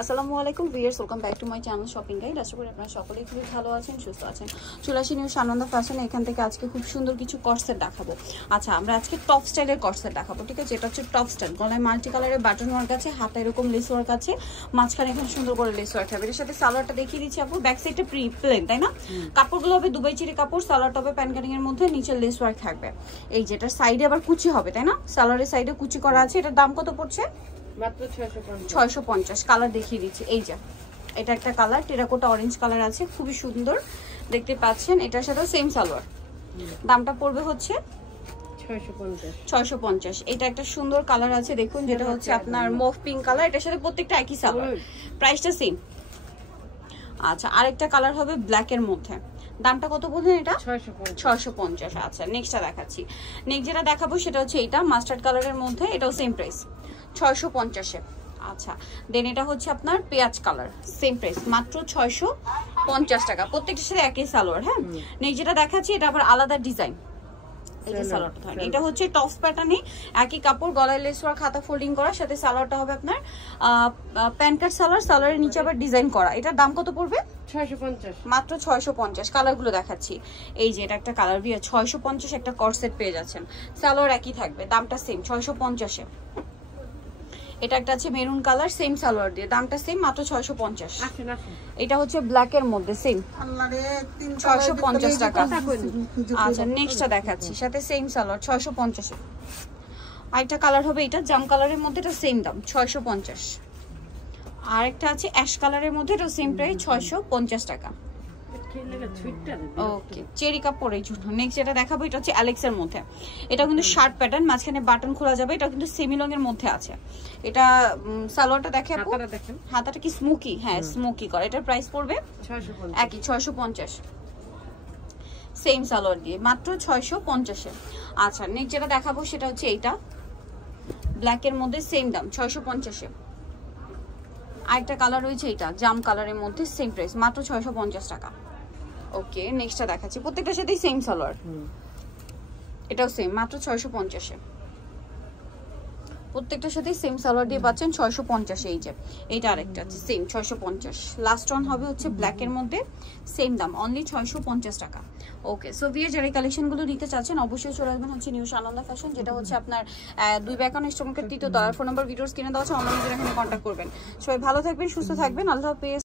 আসসালামু আলাইকুম viewers, welcome back to my channel shopping guide. আশা করি আপনারা সকলেই খুবই ভালো আছেন, সুস্থ আছেন। চলে আসি নিউ সানন্দা ফ্যাশন। এখান থেকে আজকে খুব সুন্দর কিছু কর্সেট দেখাবো। আচ্ছা, আমরা আজকে টপ স্টাইলের কর্সেট দেখাবো, ঠিক আছে? এটা হচ্ছে টপ স্টাইল, গলায় মাল্টি কালারের বাটন ওয়ার্ক আছে, হাতে এরকম লেস ওয়ার্ক আছে, মাঝখানে এখানে সুন্দর করে লেস ওয়ার্ক থাকবে। এর সাথে সালোয়ারটা দেখিয়ে দিচ্ছি আপু। ব্যাক সাইডটা প্লেন, তাই না? কাপড়গুলো হবে দুবাই চিরি কাপড়, সালোয়ারটা হবে প্যান কাটিং এর মধ্যে, নিচে লেস ওয়ার্ক থাকবে। এই যেটার সাইডে আবার কুচি হবে, তাই না? সালোয়ারের সাইডে কুচি করা আছে। এটার দাম কত পড়ছে? মাত্র 650। কালার দেখিয়ে দিচ্ছি। এই যে এটা একটা কালার, টেরাকোটা অরেঞ্জ কালার আছে, খুবই সুন্দর দেখতে পাচ্ছেন। এটার সাথে সেম সালোয়ার, দামটা পড়বে হচ্ছে 650। এটা একটা সুন্দর কালার আছে দেখুন, যেটা হচ্ছে আপনার মুভ পিঙ্ক কালার। এটার সাথে প্রত্যেকটা একই সালোয়ার, প্রাইসটা সেম। আচ্ছা, আরেকটা কালার হবে ব্ল্যাক এর মধ্যে, দামটা কত বললেন? এটা 650। আচ্ছা, নেক্সটটা দেখাচ্ছি। নেক্সট যেটা দেখাবো সেটা হচ্ছে এটা মাস্টার্ড কালারের মধ্যে, এটাও সেম প্রাইস 650-এ। আচ্ছা, দেন এটা হচ্ছে আপনার পেঁয়াজ কালার, সেম প্রাইস মাত্র 650 টাকা। প্রত্যেকটার সাথে একই সালোয়ার। হ্যাঁ, নেক্সট যেটা দেখাচ্ছি এটা আবার আলাদা ডিজাইন। এই যে সালোয়ারটা ধরেন, এটা হচ্ছে টপস প্যাটার্নে, একই কাপড়, গলায় লেস ওয়ার্ক, হাতা ফোল্ডিং করা, সাথে সালোয়ারটা হবে আপনার প্যান কাট সালোয়ার, সালোয়ারের নিচে আবার ডিজাইন করা। এটার দাম কত পড়বে? 650, মাত্র 650। কালারগুলো দেখাচ্ছি। এই যে এটা একটা কালার, 650 একটা কর্সেট পেয়ে যাচ্ছেন। সালোয়ার একই থাকবে, দামটা সেম 650-এ। এটা একটা আছে মেরুন কালার, সেম সালোয়ার দিয়ে, দামটা সেম মাত্র 650। এটা হচ্ছে ব্ল্যাক এর মধ্যে, সেম 650 টাকা। আচ্ছা, নেক্সটটা দেখাচ্ছি, সাথে সেম সালোয়ার 650-এ। আরেকটা কালার হবে এটা জাম কালারের মধ্যে, এটা সেম দাম 650। আরেকটা আছে অ্যাশ কালারের মধ্যে, এটা সেম প্রাইস 650 টাকা। ওকে, চেরি কাপড়ের জন্য। নেক্সট যেটা দেখাবো এটা হচ্ছে অ্যালেক্স এর মধ্যে, এটা কিন্তু শার্ট প্যাটার্ন, মাঝখানে বাটন খোলা যাবে। এটা কিন্তু সেমি লং এর মধ্যে আছে। এটা সালোয়ারটা দেখে আপু, হাতাটা কি স্মোকি? হ্যাঁ, স্মোকি করা। এটার প্রাইস পড়বে একই 650, সেম সালোয়ার দিয়ে, মাত্র 650-এ। আচ্ছা, নেক্সট যেটা দেখাবো সেটা হচ্ছে এইটা ব্ল্যাক এর মধ্যে, সেম দাম 650-এ। আরেকটা কালার রয়েছে এটা জাম কালারের মধ্যে, সেম প্রাইস মাত্র 650 টাকা। ওকে, নেক্সটটা দেখাচ্ছি। প্রত্যেকটার সাথেই সেম সালোয়ার, এটাও সেম মাত্র 650-এ। প্রত্যেকটার সাথেই সেম সালোয়ার দিয়ে পাচ্ছেন 650-এ। এই যে এইটা আরেকটা আছে সেম 650। লাস্ট ওয়ান হবে হচ্ছে ব্ল্যাক এর মধ্যে, সেম দাম অনলি 650 টাকা। ওকে, সো ভিউয়ার যারা কালেকশনগুলো নিতে চাচ্ছেন অবশ্যই চলে আসবেন হচ্ছে নিউ সানন্দা ফ্যাশন, যেটা হচ্ছে আপনার 2 বেকান স্ট্রমকের 3 তলার। ফোন নাম্বার ভিডিওস কিনে দেওয়া আছে, অনলাইনে এখানে কন্ট্যাক্ট করবেন। সবাই ভালো থাকবেন, সুস্থ থাকবেন, আল্লাহ হাফেজ।